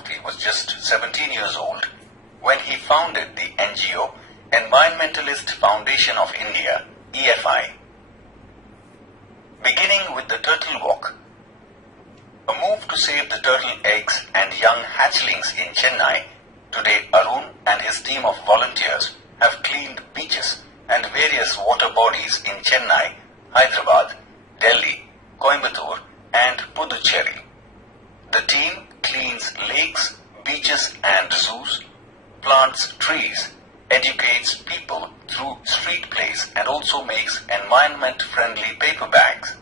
Krishnamurthy was just 17 years old when he founded the NGO Environmentalist Foundation of India, EFI. Beginning with the Turtle Walk, a move to save the turtle eggs and young hatchlings in Chennai, today Arun and his team of volunteers have cleaned beaches and various water bodies in Chennai, Hyderabad, Delhi, Coimbatore and Puducherry. The team cleans lakes, beaches and zoos, plants trees, educates people through street plays and also makes environment-friendly paper bags.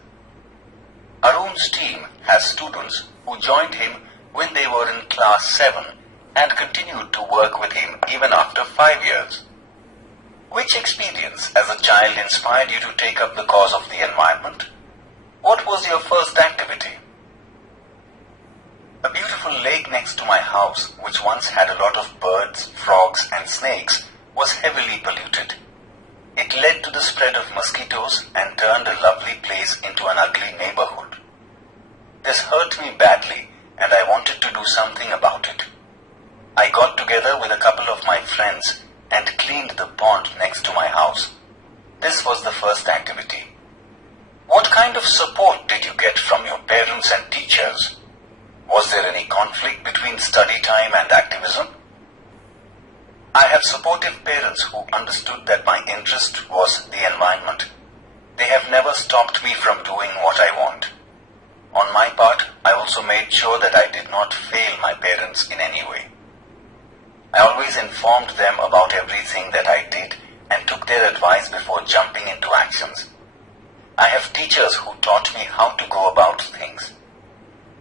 Arun's team has students who joined him when they were in class 7 and continued to work with him even after 5 years. Which experience as a child inspired you to take up the cause of the environment? What was your first activity? A beautiful lake next to my house, which once had a lot of birds, frogs and snakes, was heavily polluted. It led to the spread of mosquitoes and turned a lovely place into an ugly neighborhood. This hurt me badly and I wanted to do something about it. I got together with a couple of my friends and cleaned the pond next to my house. This was the first activity. What kind of support did you get from your parents and teachers? Was there any conflict between study time and activism? I have supportive parents who understood that my interest was the environment. They have never stopped me from doing what I want. On my part, I also made sure that I did not fail my parents in any way. I always informed them about everything that I did and took their advice before jumping into actions. I have teachers who taught me how to go about things.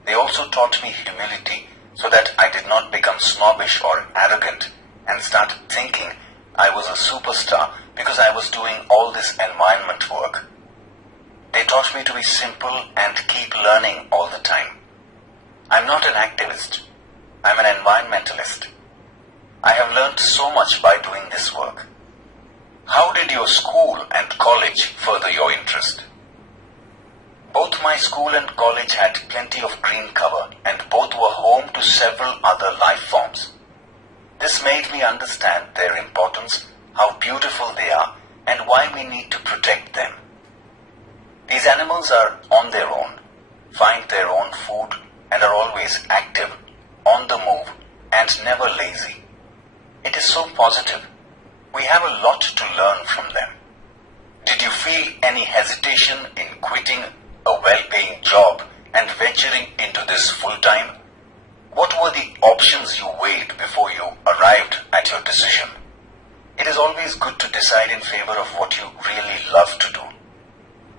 They also taught me humility so that I did not become snobbish or arrogant and start thinking I was a superstar because I was doing all this environment work. They taught me to be simple and keep learning all the time. I'm not an activist. I'm an environmentalist. I have learned so much by doing this work. How did your school and college further your interest? Both my school and college had plenty of green cover and both were home to several other life forms. This made me understand their importance, how beautiful they are, and why we need to protect them. These animals are on their own, find their own food, and are always active, on the move, and never lazy. It is so positive. We have a lot to learn from them. Did you feel any hesitation in quitting a well-paying job and venturing into this full-time? What were the options you weighed before you arrived at your decision? It is always good to decide in favor of what you really love to do.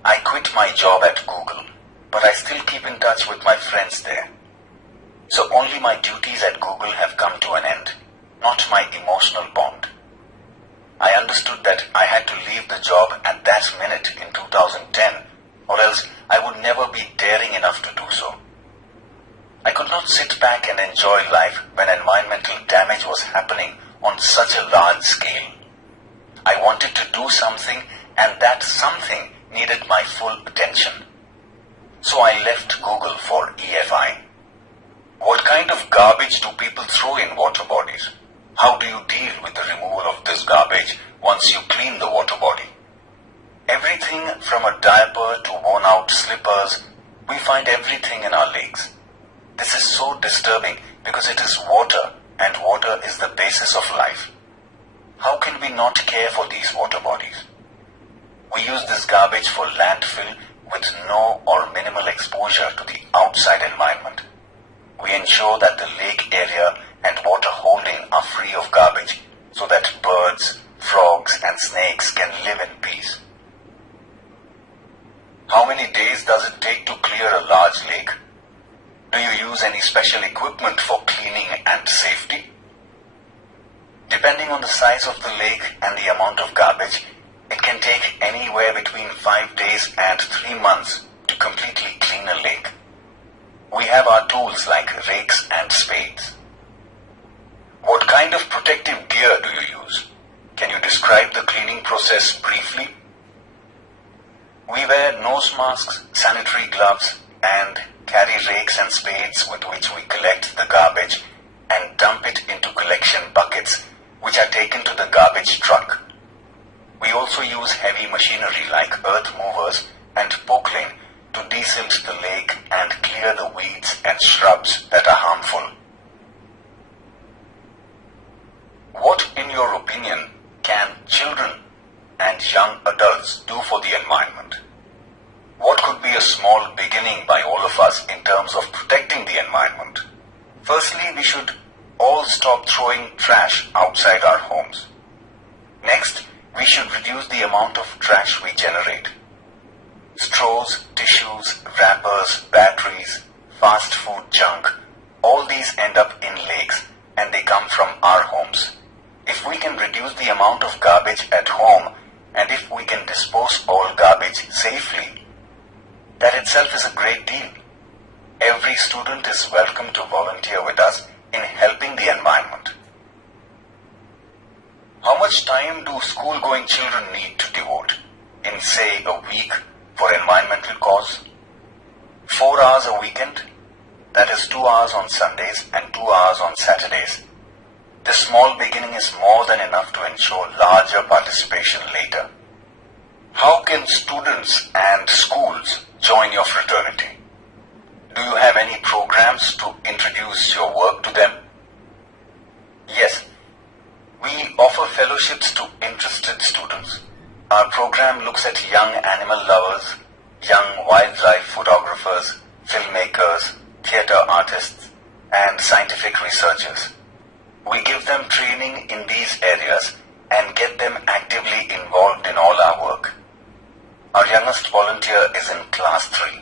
I quit my job at Google, but I still keep in touch with my friends there. So only my duties at Google have come to an end, not my emotional bond. I understood that I had to leave the job at that minute in 2010, or else I would never be daring enough to do so. I could not sit back and enjoy life when environmental damage was happening on such a large scale. I wanted to do something, and that something needed my full attention. So I left Google for EFI. What kind of garbage do people throw in water bodies? How do you deal with the removal of this garbage once you clean the water body? Everything from a diaper to worn-out slippers, we find everything in our lakes. This is so disturbing because it is water, and water is the basis of life. How can we not care for these water bodies? We use this garbage for landfill with no or minimal exposure to the outside environment. We ensure that the lake area and water holding are free of garbage so that birds, frogs and snakes can live in peace. How many days does it take to clear a large lake? Do you use any special equipment for cleaning and safety? Depending on the size of the lake and the amount of garbage, it can take anywhere between 5 days and 3 months to completely clean a lake. We have our tools like rakes and spades. What kind of protective gear do you use? Can you describe the cleaning process briefly? We wear nose masks, sanitary gloves, and carry rakes and spades with which we collect the garbage dump it into collection buckets, which are taken to the garbage truck. We also use heavy machinery like earth movers and pokelin to desilt the lake and clear the weeds and shrubs that are harmful. What, in your opinion, can children and young adults do for the environment? What could be a small beginning by all of us in terms of protecting the environment? Firstly, we should all stop throwing trash outside our homes. Next, we should reduce the amount of trash we generate. Straws, tissues, wrappers, batteries, fast food junk, all these end up in lakes and they come from our homes. If we can reduce the amount of garbage at home and if we can dispose all garbage safely, that itself is a great deal. Every student is welcome to volunteer with us in helping the environment. How much time do school-going children need to devote in, say, a week for environmental cause? 4 hours a weekend, that is 2 hours on Sundays and 2 hours on Saturdays. This small beginning is more than enough to ensure larger participation later. How can students and schools join your fraternity? Do you have any programs to introduce your work to them? Yes, we offer fellowships to interested students. Our program looks at young animal lovers, young wildlife photographers, filmmakers, theater artists, and scientific researchers. We give them training in these areas and get them actively involved in all our work. Our youngest volunteer is in class 3.